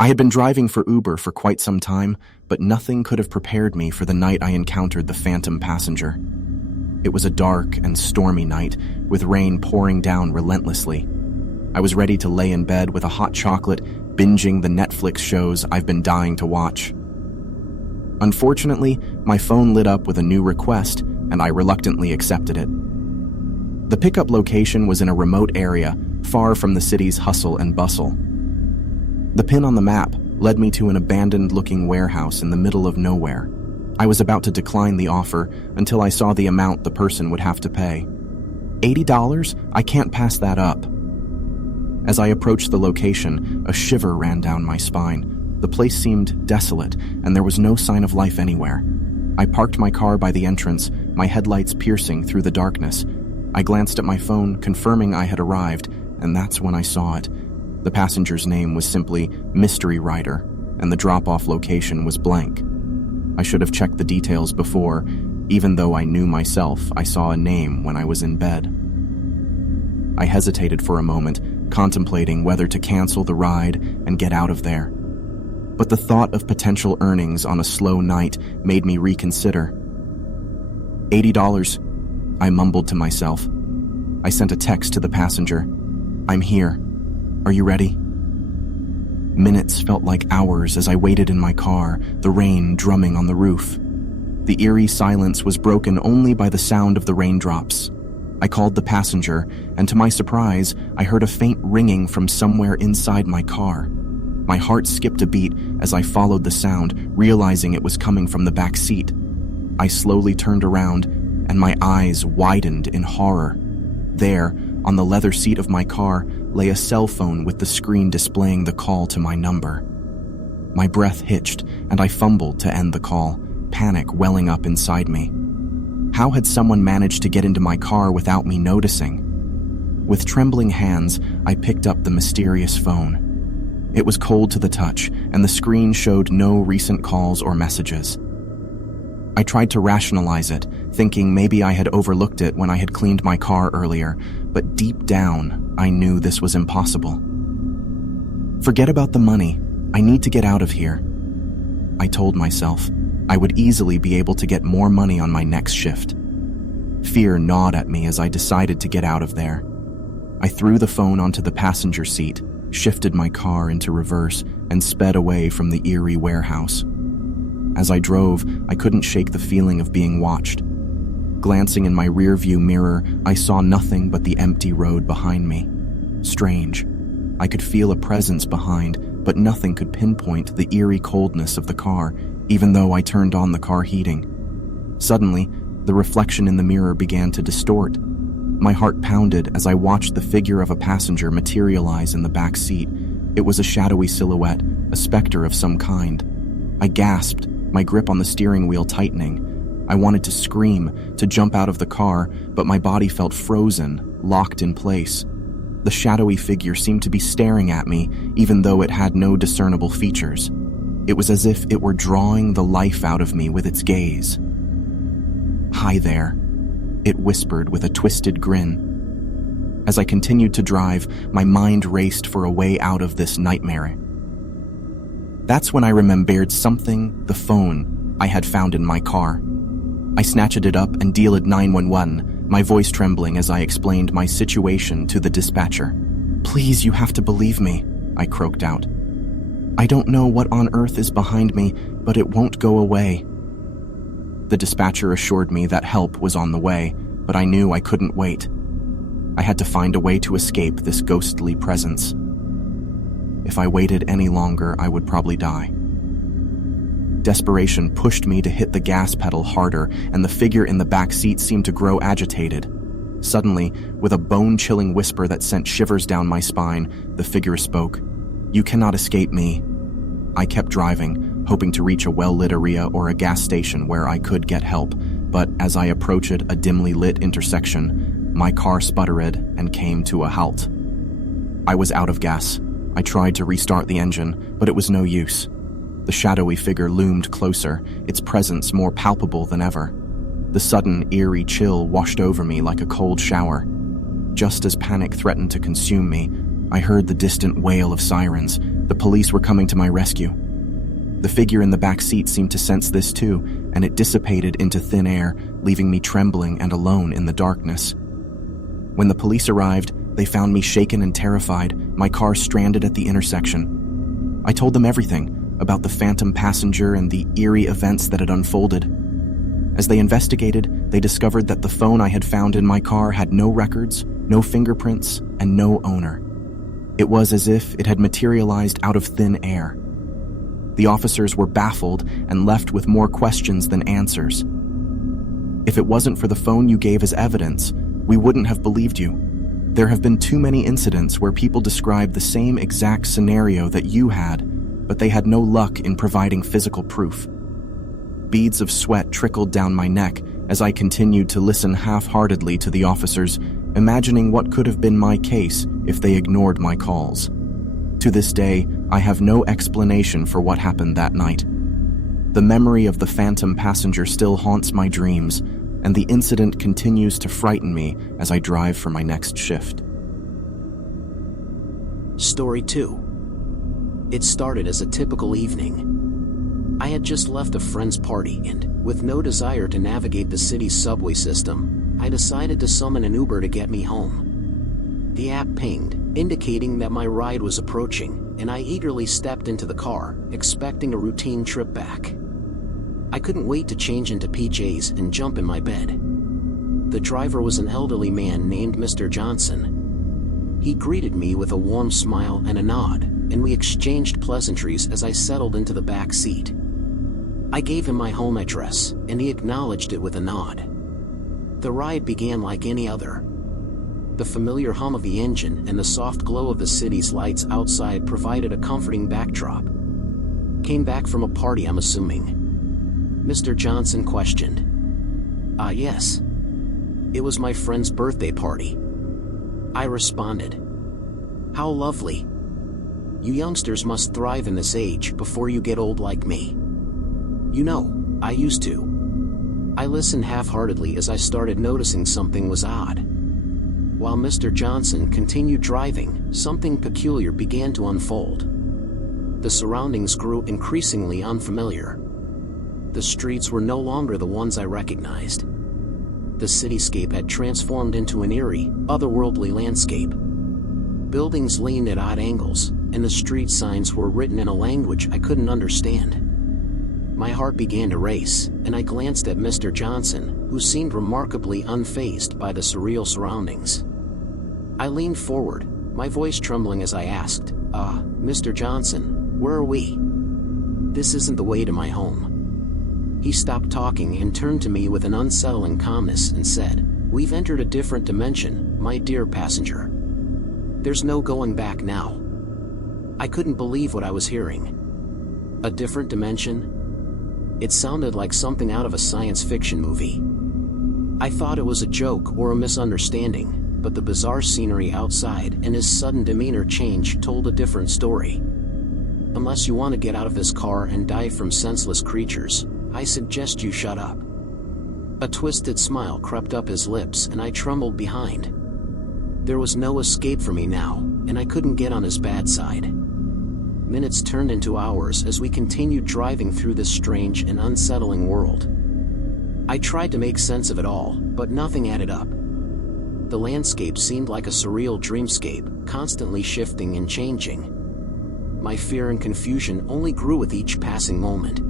I had been driving for Uber for quite some time, but nothing could have prepared me for the night I encountered the phantom passenger. It was a dark and stormy night, with rain pouring down relentlessly. I was ready to lay in bed with a hot chocolate, binging the Netflix shows I've been dying to watch. Unfortunately, my phone lit up with a new request, and I reluctantly accepted it. The pickup location was in a remote area, far from the city's hustle and bustle. The pin on the map led me to an abandoned-looking warehouse in the middle of nowhere. I was about to decline the offer until I saw the amount the person would have to pay. $80? I can't pass that up. As I approached the location, a shiver ran down my spine. The place seemed desolate, and there was no sign of life anywhere. I parked my car by the entrance, my headlights piercing through the darkness. I glanced at my phone, confirming I had arrived, and that's when I saw it. The passenger's name was simply Mystery Rider, and the drop-off location was blank. I should have checked the details before. Even though I knew myself, I saw a name when I was in bed. I hesitated for a moment, contemplating whether to cancel the ride and get out of there. But the thought of potential earnings on a slow night made me reconsider. $80, I mumbled to myself. I sent a text to the passenger. I'm here. Are you ready? Minutes felt like hours as I waited in my car, the rain drumming on the roof. The eerie silence was broken only by the sound of the raindrops. I called the passenger, and to my surprise, I heard a faint ringing from somewhere inside my car. My heart skipped a beat as I followed the sound, realizing it was coming from the back seat. I slowly turned around, and my eyes widened in horror. There, on the leather seat of my car, lay a cell phone with the screen displaying the call to my number. My breath hitched, and I fumbled to end the call, panic welling up inside me. How had someone managed to get into my car without me noticing? With trembling hands, I picked up the mysterious phone. It was cold to the touch, and the screen showed no recent calls or messages. I tried to rationalize it, thinking maybe I had overlooked it when I had cleaned my car earlier, but deep down, I knew this was impossible. Forget about the money. I need to get out of here. I told myself I would easily be able to get more money on my next shift. Fear gnawed at me as I decided to get out of there. I threw the phone onto the passenger seat, shifted my car into reverse, and sped away from the eerie warehouse. As I drove, I couldn't shake the feeling of being watched. Glancing in my rearview mirror, I saw nothing but the empty road behind me. Strange. I could feel a presence behind, but nothing could pinpoint the eerie coldness of the car, even though I turned on the car heating. Suddenly, the reflection in the mirror began to distort. My heart pounded as I watched the figure of a passenger materialize in the back seat. It was a shadowy silhouette, a specter of some kind. I gasped, my grip on the steering wheel tightening. I wanted to scream, to jump out of the car, but my body felt frozen, locked in place. The shadowy figure seemed to be staring at me, even though it had no discernible features. It was as if it were drawing the life out of me with its gaze. "Hi there," it whispered with a twisted grin. As I continued to drive, my mind raced for a way out of this nightmare. That's when I remembered something, the phone I had found in my car. I snatched it up and dialed 911, my voice trembling as I explained my situation to the dispatcher. "Please, you have to believe me," I croaked out. "I don't know what on earth is behind me, but it won't go away." The dispatcher assured me that help was on the way, but I knew I couldn't wait. I had to find a way to escape this ghostly presence. If I waited any longer, I would probably die. Desperation pushed me to hit the gas pedal harder, and the figure in the back seat seemed to grow agitated. Suddenly, with a bone-chilling whisper that sent shivers down my spine, the figure spoke. "You cannot escape me." I kept driving, hoping to reach a well-lit area or a gas station where I could get help, but as I approached a dimly lit intersection, my car sputtered and came to a halt. I was out of gas. I tried to restart the engine, but it was no use. The shadowy figure loomed closer, its presence more palpable than ever. The sudden, eerie chill washed over me like a cold shower. Just as panic threatened to consume me, I heard the distant wail of sirens. The police were coming to my rescue. The figure in the back seat seemed to sense this too, and it dissipated into thin air, leaving me trembling and alone in the darkness. When the police arrived, they found me shaken and terrified, my car stranded at the intersection. I told them everything about the phantom passenger and the eerie events that had unfolded. As they investigated, they discovered that the phone I had found in my car had no records, no fingerprints, and no owner. It was as if it had materialized out of thin air. The officers were baffled and left with more questions than answers. If it wasn't for the phone you gave as evidence, we wouldn't have believed you. There have been too many incidents where people describe the same exact scenario that you had, but they had no luck in providing physical proof. Beads of sweat trickled down my neck as I continued to listen half-heartedly to the officers, imagining what could have been my case if they ignored my calls. To this day, I have no explanation for what happened that night. The memory of the phantom passenger still haunts my dreams, and the incident continues to frighten me as I drive for my next shift. Story 2. It started as a typical evening. I had just left a friend's party and, with no desire to navigate the city's subway system, I decided to summon an Uber to get me home. The app pinged, indicating that my ride was approaching, and I eagerly stepped into the car, expecting a routine trip back. I couldn't wait to change into PJs and jump in my bed. The driver was an elderly man named Mr. Johnson. He greeted me with a warm smile and a nod, and we exchanged pleasantries as I settled into the back seat. I gave him my home address, and he acknowledged it with a nod. The ride began like any other. The familiar hum of the engine and the soft glow of the city's lights outside provided a comforting backdrop. Came back from a party, I'm assuming. Mr. Johnson questioned. Yes. It was my friend's birthday party. I responded. How lovely. You youngsters must thrive in this age before you get old like me. You know, I used to. I listened half-heartedly as I started noticing something was odd. While Mr. Johnson continued driving, something peculiar began to unfold. The surroundings grew increasingly unfamiliar. The streets were no longer the ones I recognized. The cityscape had transformed into an eerie, otherworldly landscape. Buildings leaned at odd angles, and the street signs were written in a language I couldn't understand. My heart began to race, and I glanced at Mr. Johnson, who seemed remarkably unfazed by the surreal surroundings. I leaned forward, my voice trembling as I asked, Mr. Johnson, where are we? This isn't the way to my home. He stopped talking and turned to me with an unsettling calmness and said, We've entered a different dimension, my dear passenger. There's no going back now. I couldn't believe what I was hearing. A different dimension? It sounded like something out of a science fiction movie. I thought it was a joke or a misunderstanding, but the bizarre scenery outside and his sudden demeanor change told a different story. Unless you want to get out of this car and die from senseless creatures, I suggest you shut up. A twisted smile crept up his lips and I trembled behind. There was no escape for me now, and I couldn't get on his bad side. Minutes turned into hours as we continued driving through this strange and unsettling world. I tried to make sense of it all, but nothing added up. The landscape seemed like a surreal dreamscape, constantly shifting and changing. My fear and confusion only grew with each passing moment.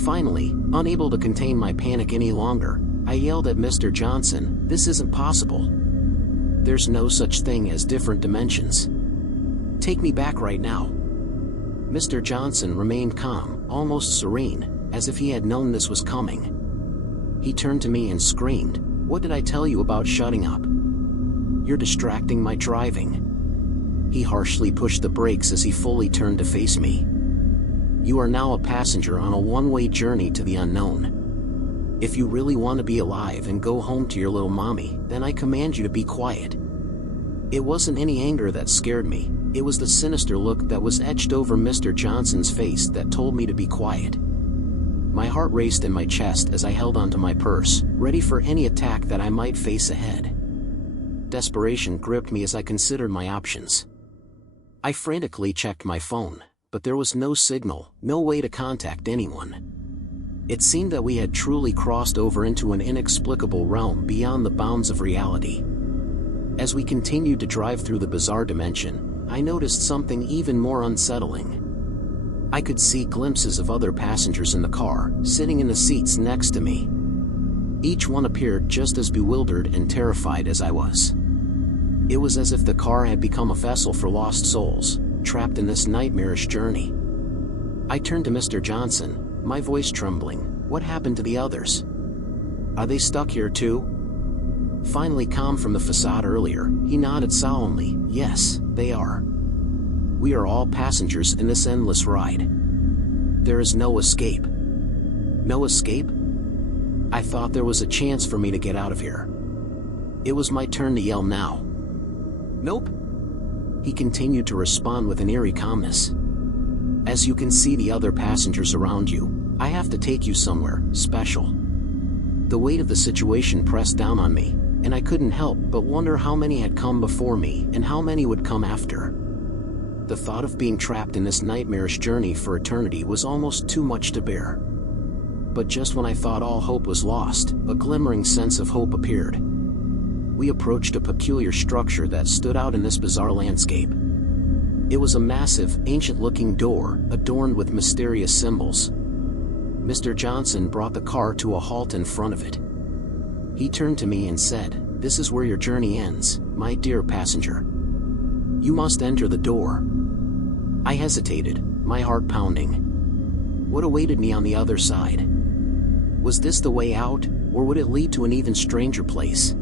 Finally, unable to contain my panic any longer, I yelled at Mr. Johnson, "This isn't possible. There's no such thing as different dimensions. Take me back right now." Mr. Johnson remained calm, almost serene, as if he had known this was coming. He turned to me and screamed, "What did I tell you about shutting up? You're distracting my driving." He harshly pushed the brakes as he fully turned to face me. "You are now a passenger on a one-way journey to the unknown. If you really want to be alive and go home to your little mommy, then I command you to be quiet." It wasn't any anger that scared me, it was the sinister look that was etched over Mr. Johnson's face that told me to be quiet. My heart raced in my chest as I held onto my purse, ready for any attack that I might face ahead. Desperation gripped me as I considered my options. I frantically checked my phone, but there was no signal, no way to contact anyone. It seemed that we had truly crossed over into an inexplicable realm beyond the bounds of reality. As we continued to drive through the bizarre dimension, I noticed something even more unsettling. I could see glimpses of other passengers in the car, sitting in the seats next to me. Each one appeared just as bewildered and terrified as I was. It was as if the car had become a vessel for lost souls, trapped in this nightmarish journey. I turned to Mr. Johnson, my voice trembling. What happened to the others? Are they stuck here too? Finally calm from the facade earlier, he nodded solemnly. Yes, they are. We are all passengers in this endless ride. There is no escape. No escape? I thought there was a chance for me to get out of here. It was my turn to yell now. Nope. He continued to respond with an eerie calmness. As you can see the other passengers around you, I have to take you somewhere special. The weight of the situation pressed down on me, and I couldn't help but wonder how many had come before me and how many would come after. The thought of being trapped in this nightmarish journey for eternity was almost too much to bear. But just when I thought all hope was lost, a glimmering sense of hope appeared. We approached a peculiar structure that stood out in this bizarre landscape. It was a massive, ancient-looking door, adorned with mysterious symbols. Mr. Johnson brought the car to a halt in front of it. He turned to me and said, "This is where your journey ends, my dear passenger. You must enter the door." I hesitated, my heart pounding. What awaited me on the other side? Was this the way out, or would it lead to an even stranger place?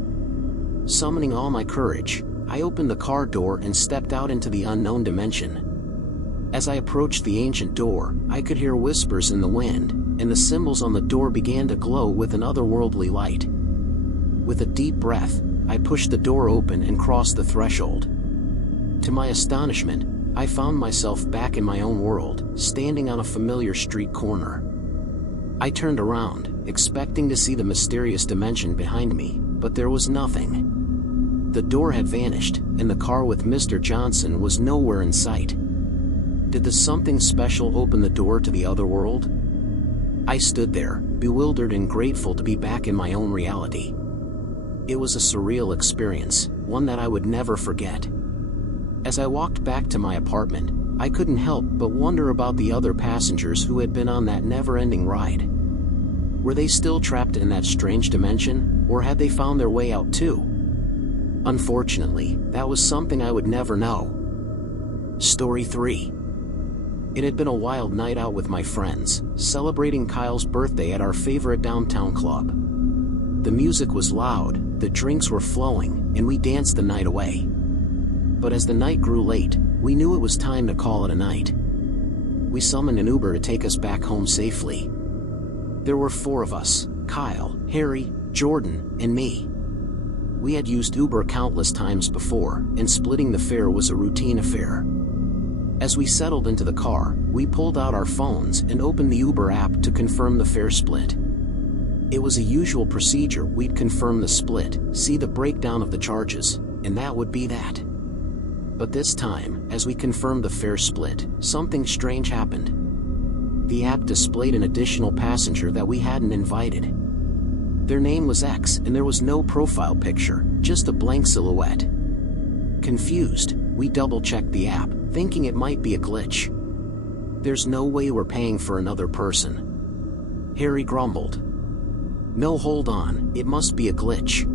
Summoning all my courage, I opened the car door and stepped out into the unknown dimension. As I approached the ancient door, I could hear whispers in the wind, and the symbols on the door began to glow with an otherworldly light. With a deep breath, I pushed the door open and crossed the threshold. To my astonishment, I found myself back in my own world, standing on a familiar street corner. I turned around, expecting to see the mysterious dimension behind me, but there was nothing. The door had vanished, and the car with Mr. Johnson was nowhere in sight. Did the something special open the door to the other world? I stood there, bewildered and grateful to be back in my own reality. It was a surreal experience, one that I would never forget. As I walked back to my apartment, I couldn't help but wonder about the other passengers who had been on that never-ending ride. Were they still trapped in that strange dimension, or had they found their way out too? Unfortunately, that was something I would never know. Story 3. It had been a wild night out with my friends, celebrating Kyle's birthday at our favorite downtown club. The music was loud, the drinks were flowing, and we danced the night away. But as the night grew late, we knew it was time to call it a night. We summoned an Uber to take us back home safely. There were 4 of us: Kyle, Harry, Jordan, and me. We had used Uber countless times before, and splitting the fare was a routine affair. As we settled into the car, we pulled out our phones and opened the Uber app to confirm the fare split. It was a usual procedure. We'd confirm the split, see the breakdown of the charges, and that would be that. But this time, as we confirmed the fare split, something strange happened. The app displayed an additional passenger that we hadn't invited. Their name was X, and there was no profile picture, just a blank silhouette. Confused, we double-checked the app, thinking it might be a glitch. "There's no way we're paying for another person," Harry grumbled. "No, hold on, it must be a glitch,"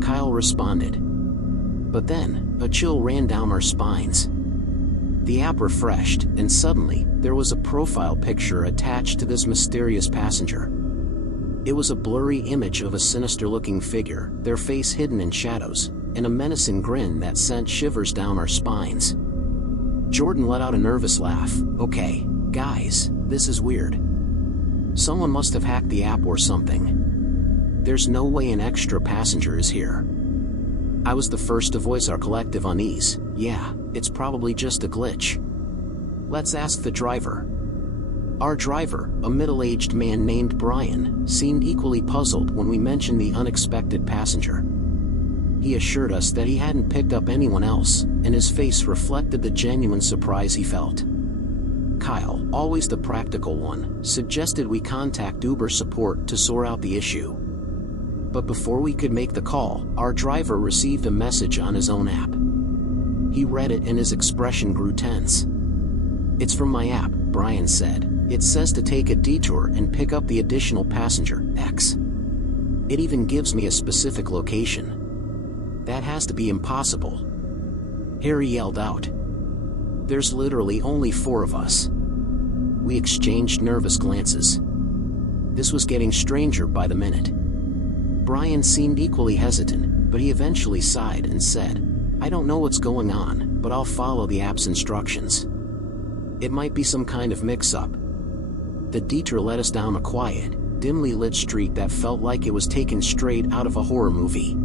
Kyle responded. But then, a chill ran down our spines. The app refreshed, and suddenly, there was a profile picture attached to this mysterious passenger. It was a blurry image of a sinister-looking figure, their face hidden in shadows, and a menacing grin that sent shivers down our spines. Jordan let out a nervous laugh. "Okay, guys, this is weird. Someone must have hacked the app or something. There's no way an extra passenger is here." I was the first to voice our collective unease. "Yeah, it's probably just a glitch. Let's ask the driver." Our driver, a middle-aged man named Brian, seemed equally puzzled when we mentioned the unexpected passenger. He assured us that he hadn't picked up anyone else, and his face reflected the genuine surprise he felt. Kyle, always the practical one, suggested we contact Uber support to sort out the issue. But before we could make the call, our driver received a message on his own app. He read it and his expression grew tense. "It's from my app," Brian said. "It says to take a detour and pick up the additional passenger, X. It even gives me a specific location." "That has to be impossible," Harry yelled out. "There's literally only 4 of us." We exchanged nervous glances. This was getting stranger by the minute. Brian seemed equally hesitant, but he eventually sighed and said, "I don't know what's going on, but I'll follow the app's instructions. It might be some kind of mix-up." The detour led us down a quiet, dimly lit street that felt like it was taken straight out of a horror movie.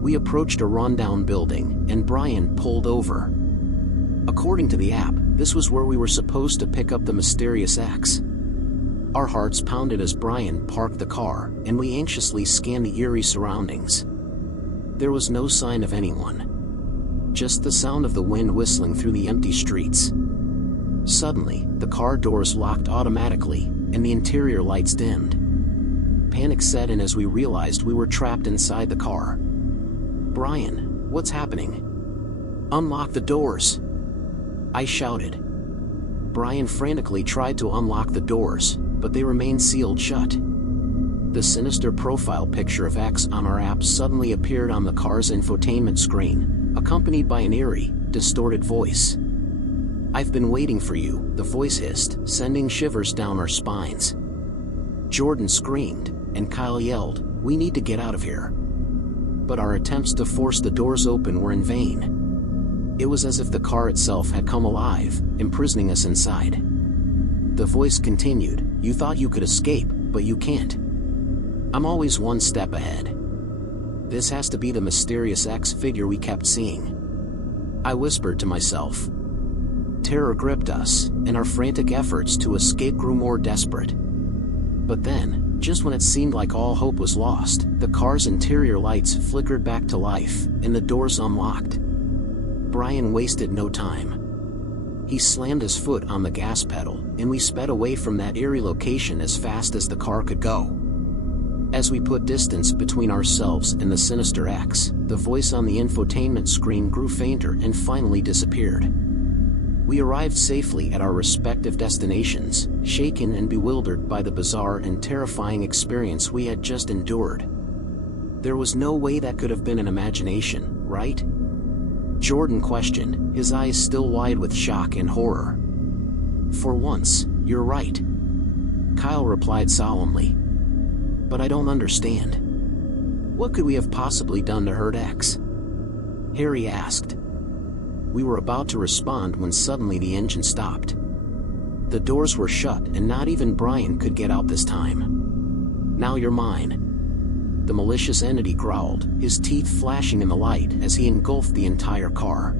We approached a rundown building, and Brian pulled over. According to the app, this was where we were supposed to pick up the mysterious X. Our hearts pounded as Brian parked the car, and we anxiously scanned the eerie surroundings. There was no sign of anyone. Just the sound of the wind whistling through the empty streets. Suddenly, the car doors locked automatically, and the interior lights dimmed. Panic set in as we realized we were trapped inside the car. "Brian, what's happening? Unlock the doors!" I shouted. Brian frantically tried to unlock the doors, but they remained sealed shut. The sinister profile picture of X on our app suddenly appeared on the car's infotainment screen, accompanied by an eerie, distorted voice. "I've been waiting for you," the voice hissed, sending shivers down our spines. Jordan screamed, and Kyle yelled, "We need to get out of here." But our attempts to force the doors open were in vain. It was as if the car itself had come alive, imprisoning us inside. The voice continued, "You thought you could escape, but you can't. I'm always one step ahead. This has to be the mysterious X figure we kept seeing." I whispered to myself. Terror gripped us, and our frantic efforts to escape grew more desperate. But then, just when it seemed like all hope was lost, the car's interior lights flickered back to life, and the doors unlocked. Brian wasted no time. He slammed his foot on the gas pedal, and we sped away from that eerie location as fast as the car could go. As we put distance between ourselves and the sinister X, the voice on the infotainment screen grew fainter and finally disappeared. We arrived safely at our respective destinations, shaken and bewildered by the bizarre and terrifying experience we had just endured. There was no way that could have been an imagination, right? Jordan questioned, his eyes still wide with shock and horror. "For once, you're right," Kyle replied solemnly. "But I don't understand. What could we have possibly done to hurt X?" Harry asked. We were about to respond when suddenly the engine stopped. The doors were shut and not even Brian could get out this time. "Now you're mine," the malicious entity growled, his teeth flashing in the light as he engulfed the entire car.